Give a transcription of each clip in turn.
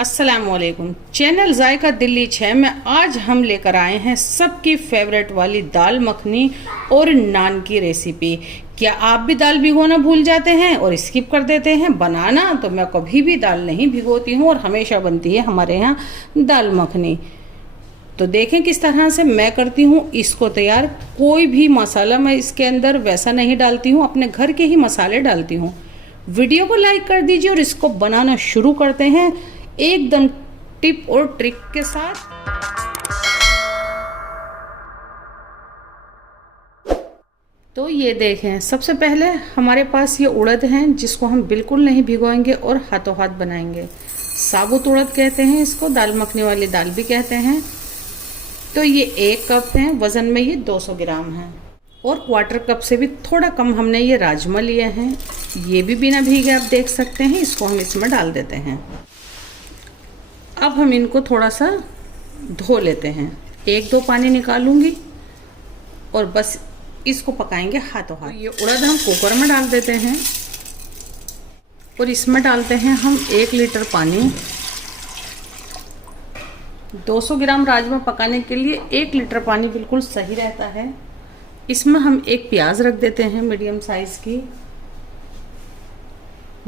अस्सलामुअलैकुम। चैनल जायका दिल्ली 6 में आज हम लेकर आए हैं सबकी फेवरेट वाली दाल मखनी और नान की रेसिपी। क्या आप भी दाल भिगोना भूल जाते हैं और स्किप कर देते हैं बनाना? तो मैं कभी भी दाल नहीं भिगोती हूँ और हमेशा बनती है हमारे यहाँ दाल मखनी। तो देखें किस तरह से मैं करती हूँ इसको तैयार। कोई भी मसाला मैं इसके अंदर वैसा नहीं डालती हूँ, अपने घर के ही मसाले डालती हूँ। वीडियो को लाइक कर दीजिए और इसको बनाना शुरू करते हैं एकदम टिप और ट्रिक के साथ। तो ये देखें, सबसे पहले हमारे पास ये उड़द हैं जिसको हम बिल्कुल नहीं भिगोएंगे और हाथों हाथ बनाएंगे। साबुत उड़द कहते हैं इसको, दाल मखनी वाली दाल भी कहते हैं। तो ये 1 कप है, वज़न में ये 200 ग्राम है और क्वार्टर कप से भी थोड़ा कम हमने ये राजमा लिए हैं। ये भी बिना भीगे आप देख सकते हैं। इसको हम इसमें डाल देते हैं। अब हम इनको थोड़ा सा धो लेते हैं, 1-2 पानी निकालूंगी और बस इसको पकाएंगे हाथों हाथ। ये उड़द हम कुकर में डाल देते हैं और इसमें डालते हैं हम 1 लीटर पानी। 200 ग्राम राजमा पकाने के लिए 1 लीटर पानी बिल्कुल सही रहता है। इसमें हम 1 प्याज रख देते हैं मीडियम साइज की,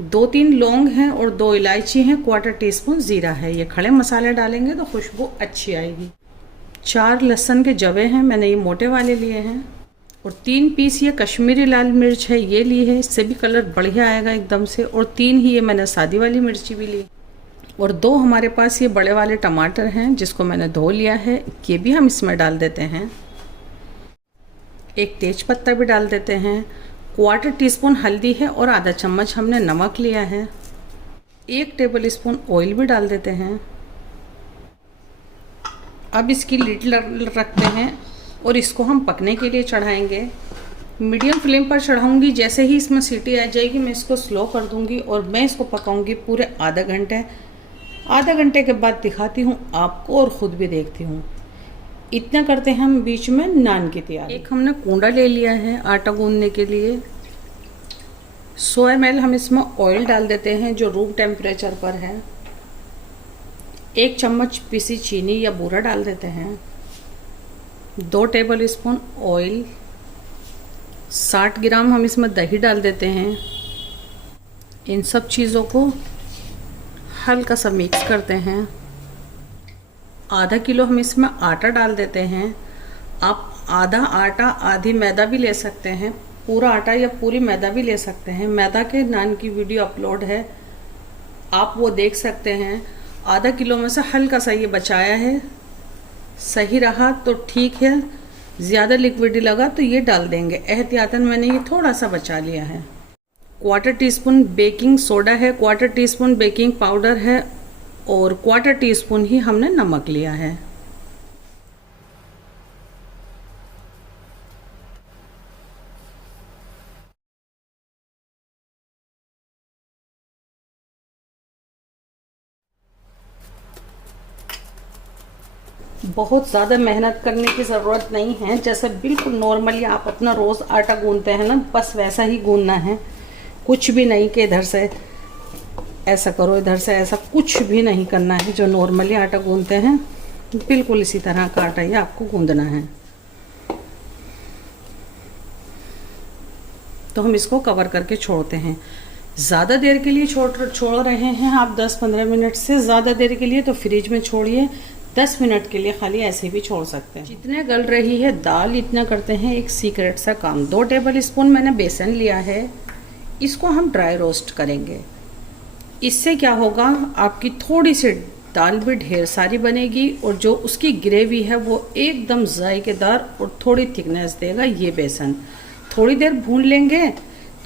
2-3 लौंग हैं और 2 इलायची हैं, क्वार्टर टीस्पून जीरा है। ये खड़े मसाले डालेंगे तो खुशबू अच्छी आएगी। 4 लहसुन के जवे हैं, मैंने ये मोटे वाले लिए हैं और 3 पीस ये कश्मीरी लाल मिर्च है, ये ली है। इससे भी कलर बढ़िया आएगा एकदम से। और 3 ही ये मैंने सादी वाली मिर्ची भी ली और 2 हमारे पास ये बड़े वाले टमाटर हैं जिसको मैंने धो लिया है, ये भी हम इसमें डाल देते हैं। 1 तेज पत्ता भी डाल देते हैं। क्वार्टर टीस्पून हल्दी है और आधा चम्मच हमने नमक लिया है। 1 टेबल स्पून ऑयल भी डाल देते हैं। अब इसकी लिड रखते हैं और इसको हम पकने के लिए चढ़ाएंगे। मीडियम फ्लेम पर चढ़ाऊंगी। जैसे ही इसमें सीटी आ जाएगी मैं इसको स्लो कर दूंगी और मैं इसको पकाऊंगी पूरे आधा घंटे। आधा घंटे के बाद दिखाती हूँ आपको और ख़ुद भी देखती हूँ। इतना करते हैं हम बीच में नान की तैयारी। एक हमने कूंडा ले लिया है आटा गूंदने के लिए। 100 ml हम इसमें ऑयल डाल देते हैं जो रूम टेम्परेचर पर है। 1 चम्मच पिसी चीनी या बूरा डाल देते हैं। 2 टेबल स्पून ऑयल। 60 ग्राम हम इसमें दही डाल देते हैं। इन सब चीज़ों को हल्का सा मिक्स करते हैं। आधा किलो हम इसमें आटा डाल देते हैं। आप आधा आटा आधी मैदा भी ले सकते हैं, पूरा आटा या पूरी मैदा भी ले सकते हैं। मैदा के नान की वीडियो अपलोड है, आप वो देख सकते हैं। आधा किलो में से हल्का सा ये बचाया है, सही रहा तो ठीक है, ज़्यादा लिक्विड लगा तो ये डाल देंगे। एहतियातन मैंने ये थोड़ा सा बचा लिया है। क्वार्टर टीस्पून बेकिंग सोडा है, क्वार्टर टीस्पून बेकिंग पाउडर है और क्वार्टर टीस्पून ही हमने नमक लिया है। बहुत ज़्यादा मेहनत करने की ज़रूरत नहीं है, जैसे बिल्कुल नॉर्मली आप अपना रोज़ आटा गूंदते हैं ना, बस वैसा ही गूंदना है। कुछ भी नहीं कि इधर से ऐसा करो इधर से ऐसा, कुछ भी नहीं करना है। जो नॉर्मली आटा गूंदते हैं बिल्कुल इसी तरह का आटा ही आपको गूंदना है। तो हम इसको कवर करके छोड़ते हैं। ज़्यादा देर के लिए छोड़ रहे हैं आप 10-15 मिनट से ज़्यादा देर के लिए तो फ्रिज में छोड़िए। 10 मिनट के लिए खाली ऐसे भी छोड़ सकते हैं। जितने गल रही है दाल इतना करते हैं एक सीक्रेट सा काम। 2 टेबल स्पून मैंने बेसन लिया है, इसको हम ड्राई रोस्ट करेंगे। इससे क्या होगा, आपकी थोड़ी सी दाल भी ढेर सारी बनेगी और जो उसकी ग्रेवी है वो एकदम जायकेदार और थोड़ी थिकनेस देगा। ये बेसन थोड़ी देर भून लेंगे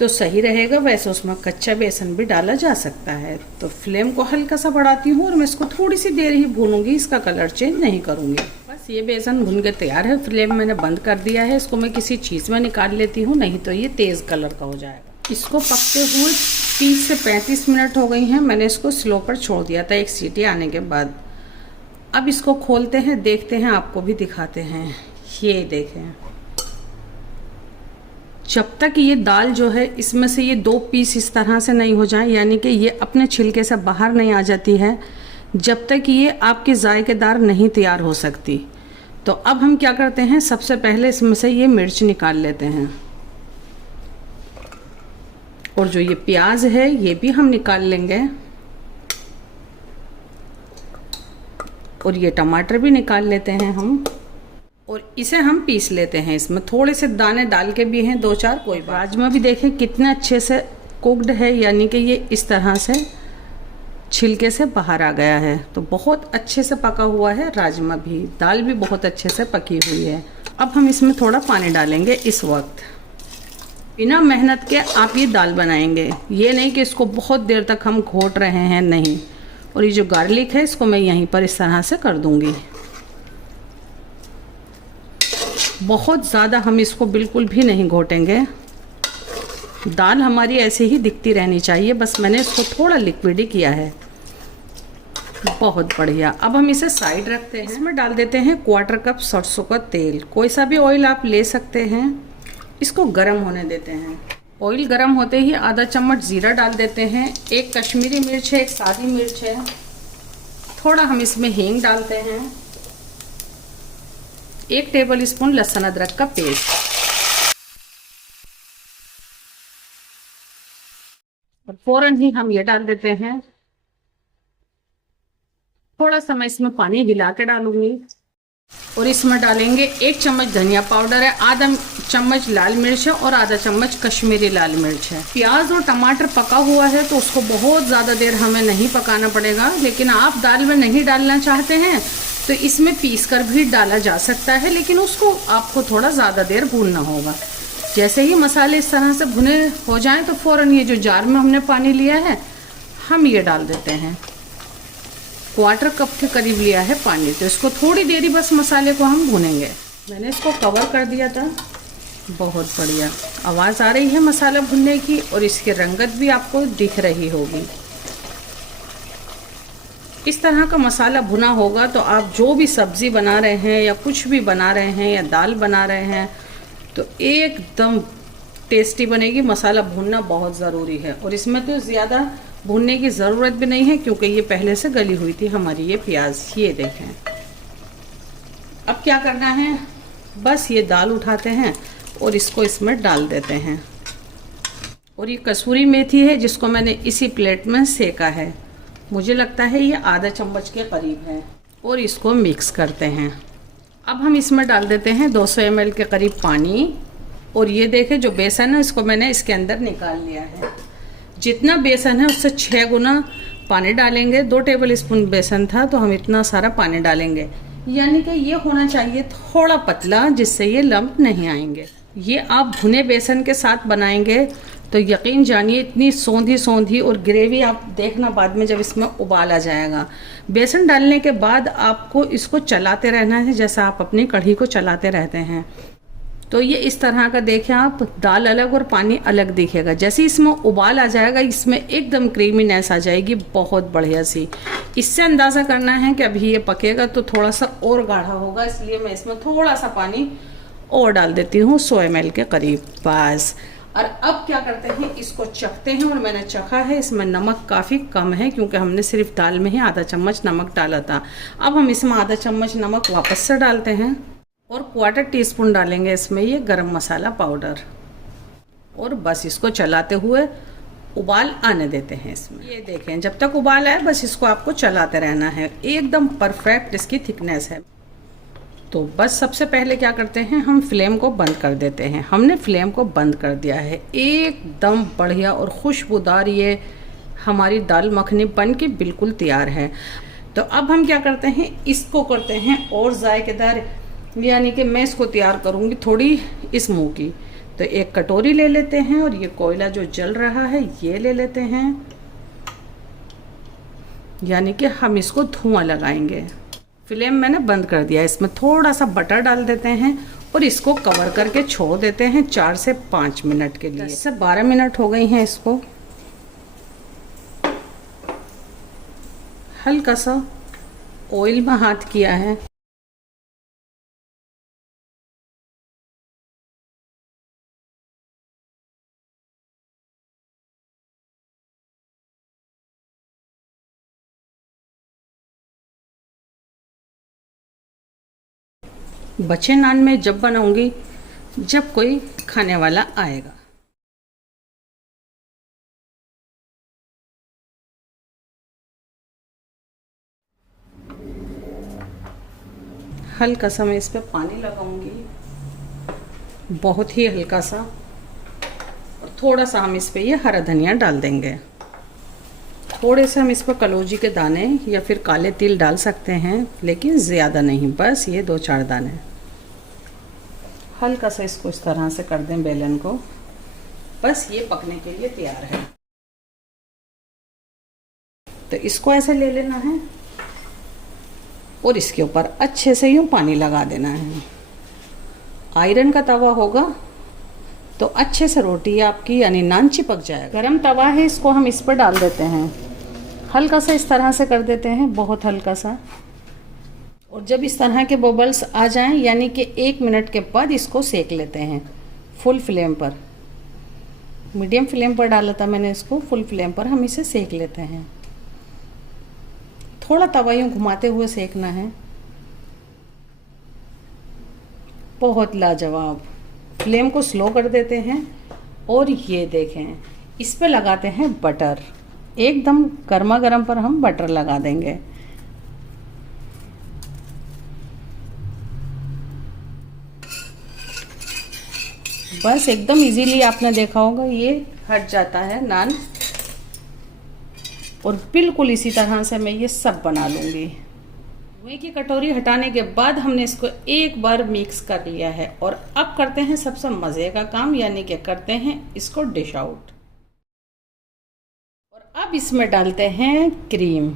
तो सही रहेगा। वैसे उसमें कच्चा बेसन भी डाला जा सकता है। तो फ्लेम को हल्का सा बढ़ाती हूँ और मैं इसको थोड़ी सी देर ही भूनूंगी, इसका कलर चेंज नहीं करूँगी। बस ये बेसन भून के तैयार है। फ्लेम मैंने बंद कर दिया है। इसको मैं किसी चीज़ में निकाल लेती हूँ, नहीं तो ये तेज़ कलर का हो जाएगा। इसको पकते हुए 30 से 35 मिनट हो गई हैं। मैंने इसको स्लो पर छोड़ दिया था 1 सीटी आने के बाद। अब इसको खोलते हैं, देखते हैं, आपको भी दिखाते हैं। ये देखें, जब तक ये दाल जो है इसमें से ये 2 पीस इस तरह से नहीं हो जाए, यानी कि ये अपने छिलके से बाहर नहीं आ जाती है, जब तक ये आपकी जायकेदार नहीं तैयार हो सकती। तो अब हम क्या करते हैं, सबसे पहले इसमें से ये मिर्च निकाल लेते हैं, और जो ये प्याज है ये भी हम निकाल लेंगे, और ये टमाटर भी निकाल लेते हैं हम, और इसे हम पीस लेते हैं। इसमें थोड़े से दाने डाल के भी हैं, 2-4, कोई बात। राजमा भी देखें कितने अच्छे से कुक्ड है, यानी कि ये इस तरह से छिलके से बाहर आ गया है। तो बहुत अच्छे से पका हुआ है राजमा भी, दाल भी बहुत अच्छे से पकी हुई है। अब हम इसमें थोड़ा पानी डालेंगे इस वक्त। बिना मेहनत के आप ये दाल बनाएंगे, ये नहीं कि इसको बहुत देर तक हम घोट रहे हैं, नहीं। और ये जो गार्लिक है इसको मैं यहीं पर इस तरह से कर दूंगी। बहुत ज़्यादा हम इसको बिल्कुल भी नहीं घोटेंगे, दाल हमारी ऐसे ही दिखती रहनी चाहिए, बस मैंने इसको थोड़ा लिक्विड ही किया है। बहुत बढ़िया। अब हम इसे साइड रखते हैं। इसमें डाल देते हैं 1/4 कप सरसों का तेल, कोई सा भी ऑयल आप ले सकते हैं। इसको गरम होने देते हैं। ऑयल गरम होते ही आधा चम्मच जीरा डाल देते हैं, 1 कश्मीरी मिर्च है, 1 सादी मिर्च है, थोड़ा हम इसमें हींग डालते हैं, 1 टेबल स्पून लहसुन अदरक का पेस्ट, और फौरन ही हम ये डाल देते हैं। थोड़ा सा मैं इसमें पानी हिला के डालूंगी, और इसमें डालेंगे 1 चम्मच धनिया पाउडर है, आधा चम्मच लाल मिर्च है, और आधा चम्मच कश्मीरी लाल मिर्च है। प्याज और टमाटर पका हुआ है तो उसको बहुत ज़्यादा देर हमें नहीं पकाना पड़ेगा, लेकिन आप दाल में नहीं डालना चाहते हैं तो इसमें पीस कर भी डाला जा सकता है, लेकिन उसको आपको थोड़ा ज़्यादा देर भूनना होगा। जैसे ही मसाले इस तरह से भुने हो जाएं तो फ़ौरन ये जो जार में हमने पानी लिया है हम ये डाल देते हैं। 1/4 कप के करीब लिया है पानी, तो इसको थोड़ी देरी बस मसाले को हम भूनेंगे। मैंने इसको कवर कर दिया था। बहुत बढ़िया आवाज़ आ रही है मसाला भुनने की, और इसकी रंगत भी आपको दिख रही होगी। इस तरह का मसाला भुना होगा तो आप जो भी सब्ज़ी बना रहे हैं या कुछ भी बना रहे हैं या दाल बना रहे हैं तो एकदम टेस्टी बनेगी। मसाला भुनना बहुत ज़रूरी है, और इसमें तो ज़्यादा भूनने की ज़रूरत भी नहीं है क्योंकि ये पहले से गली हुई थी हमारी ये प्याज। ये देखें। अब क्या करना है, बस ये दाल उठाते हैं और इसको इसमें डाल देते हैं। और ये कसूरी मेथी है जिसको मैंने इसी प्लेट में सेका है, मुझे लगता है ये आधा चम्मच के करीब है, और इसको मिक्स करते हैं। अब हम इसमें डाल देते हैं 200 ml के करीब पानी, और ये देखें जो बेसन है इसको मैंने इसके अंदर निकाल लिया है। जितना बेसन है उससे 6 गुना पानी डालेंगे। 2 टेबल स्पून बेसन था तो हम इतना सारा पानी डालेंगे, यानी कि ये होना चाहिए थोड़ा पतला, जिससे ये लम्प नहीं आएंगे। ये आप भुने बेसन के साथ बनाएंगे तो यकीन जानिए इतनी सौंधी सौंधी और ग्रेवी आप देखना बाद में जब इसमें उबाल आ जाएगा। बेसन डालने के बाद आपको इसको चलाते रहना है, जैसा आप अपनी कढ़ी को चलाते रहते हैं। तो ये इस तरह का देखें आप, दाल अलग और पानी अलग दिखेगा। जैसे इसमें उबाल आ जाएगा इसमें एकदम क्रीमीनेस आ जाएगी बहुत बढ़िया सी। इससे अंदाज़ा करना है कि अभी ये पकेगा तो थोड़ा सा और गाढ़ा होगा, इसलिए मैं इसमें थोड़ा सा पानी और डाल देती हूँ 100 ml के करीब बस। और अब क्या करते हैं, इसको चखते हैं। और मैंने चखा है, इसमें नमक काफ़ी कम है क्योंकि हमने सिर्फ दाल में ही आधा चम्मच नमक डाला था। अब हम इसमें आधा चम्मच नमक वापस से डालते हैं, और 1/4 टीस्पून डालेंगे इसमें ये गरम मसाला पाउडर, और बस इसको चलाते हुए उबाल आने देते हैं इसमें। ये देखें जब तक उबाल आए बस इसको आपको चलाते रहना है, एकदम परफेक्ट इसकी थिकनेस है। तो बस सबसे पहले क्या करते हैं, हम फ्लेम को बंद कर देते हैं। हमने फ्लेम को बंद कर दिया है। एकदम बढ़िया और खुशबूदार ये हमारी दाल मखनी बन के बिल्कुल तैयार है। तो अब हम क्या करते हैं, इसको करते हैं और जायकेदार, यानी कि मैं इसको तैयार करूँगी थोड़ी इस मुँह की। तो एक कटोरी ले लेते हैं, और ये कोयला जो जल रहा है ये ले लेते हैं, यानी कि हम इसको धुआं लगाएंगे। फ्लेम मैंने बंद कर दिया। इसमें थोड़ा सा बटर डाल देते हैं और इसको कवर करके छोड़ देते हैं 4 से 5 मिनट के लिए। 10 से 12 मिनट हो गई हैं इसको। हल्का सा ऑयल में हाथ किया है, बचे नान मैं जब बनाऊंगी जब कोई खाने वाला आएगा। हल्का सा मैं इस पर पानी लगाऊंगी, बहुत ही हल्का सा, और थोड़ा सा हम इस पे ये हरा धनिया डाल देंगे। थोड़े से हम इस पर कलौंजी के दाने या फिर काले तिल डाल सकते हैं, लेकिन ज़्यादा नहीं, बस ये 2-4 दाने। हल्का सा इसको इस तरह से कर दें बेलन को, बस ये पकने के लिए तैयार है। तो इसको ऐसे ले लेना है और इसके ऊपर अच्छे से यूँ पानी लगा देना है। आयरन का तवा होगा तो अच्छे से रोटी आपकी यानी नान चिपक जाएगा। गरम तवा है, इसको हम इस पर डाल देते हैं, हल्का सा इस तरह से कर देते हैं, बहुत हल्का सा। और जब इस तरह के बबल्स आ जाएं, यानी कि 1 मिनट के बाद इसको सेक लेते हैं फुल फ्लेम पर। मीडियम फ्लेम पर डाला था मैंने इसको, फुल फ्लेम पर हम इसे सेक लेते हैं। थोड़ा तवा यूँ घुमाते हुए सेकना है। बहुत लाजवाब। फ्लेम को स्लो कर देते हैं और ये देखें, इस पे लगाते हैं बटर। एकदम गर्मा गर्म पर हम बटर लगा देंगे। बस एकदम इजीली आपने देखा होगा ये हट जाता है नान, और बिल्कुल इसी तरह से मैं ये सब बना लूँगी। धुएं की कटोरी हटाने के बाद हमने इसको एक बार मिक्स कर लिया है, और अब करते हैं सबसे मज़े का काम, यानी कि करते हैं इसको डिश आउट। और अब इसमें डालते हैं क्रीम।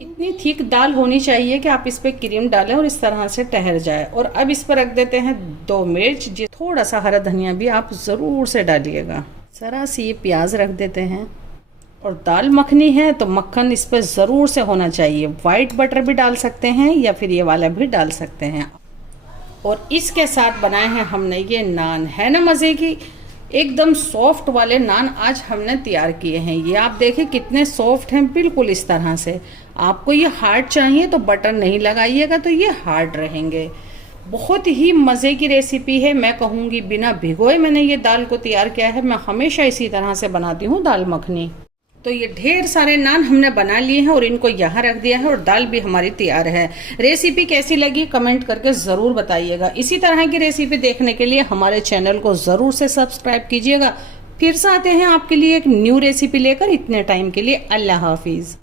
इतनी थिक दाल होनी चाहिए कि आप इस पर क्रीम डालें और इस तरह से ठहर जाए। और अब इस पर रख देते हैं 2 मिर्च, थोड़ा सा हरा धनिया भी आप ज़रूर से डालिएगा। ज़रा सी ये प्याज रख देते हैं, और दाल मखनी है तो मक्खन इस पर ज़रूर से होना चाहिए। वाइट बटर भी डाल सकते हैं या फिर ये वाला भी डाल सकते हैं। और इसके साथ बनाए हैं हमने ये नान, है ना मज़े की। एकदम सॉफ्ट वाले नान आज हमने तैयार किए हैं। ये आप देखें कितने सॉफ्ट हैं, बिल्कुल इस तरह से। आपको ये हार्ड चाहिए तो बटर नहीं लगाइएगा, तो ये हार्ड रहेंगे। बहुत ही मज़े की रेसिपी है, मैं कहूँगी बिना भिगोए मैंने ये दाल को तैयार किया है। मैं हमेशा इसी तरह से बनाती हूँ दाल मखनी। तो ये ढेर सारे नान हमने बना लिए हैं और इनको यहाँ रख दिया है, और दाल भी हमारी तैयार है। रेसिपी कैसी लगी कमेंट करके ज़रूर बताइएगा। इसी तरह की रेसिपी देखने के लिए हमारे चैनल को ज़रूर से सब्सक्राइब कीजिएगा। फिर से आते हैं आपके लिए एक न्यू रेसिपी लेकर। इतने टाइम के लिए अल्लाह हाफिज़।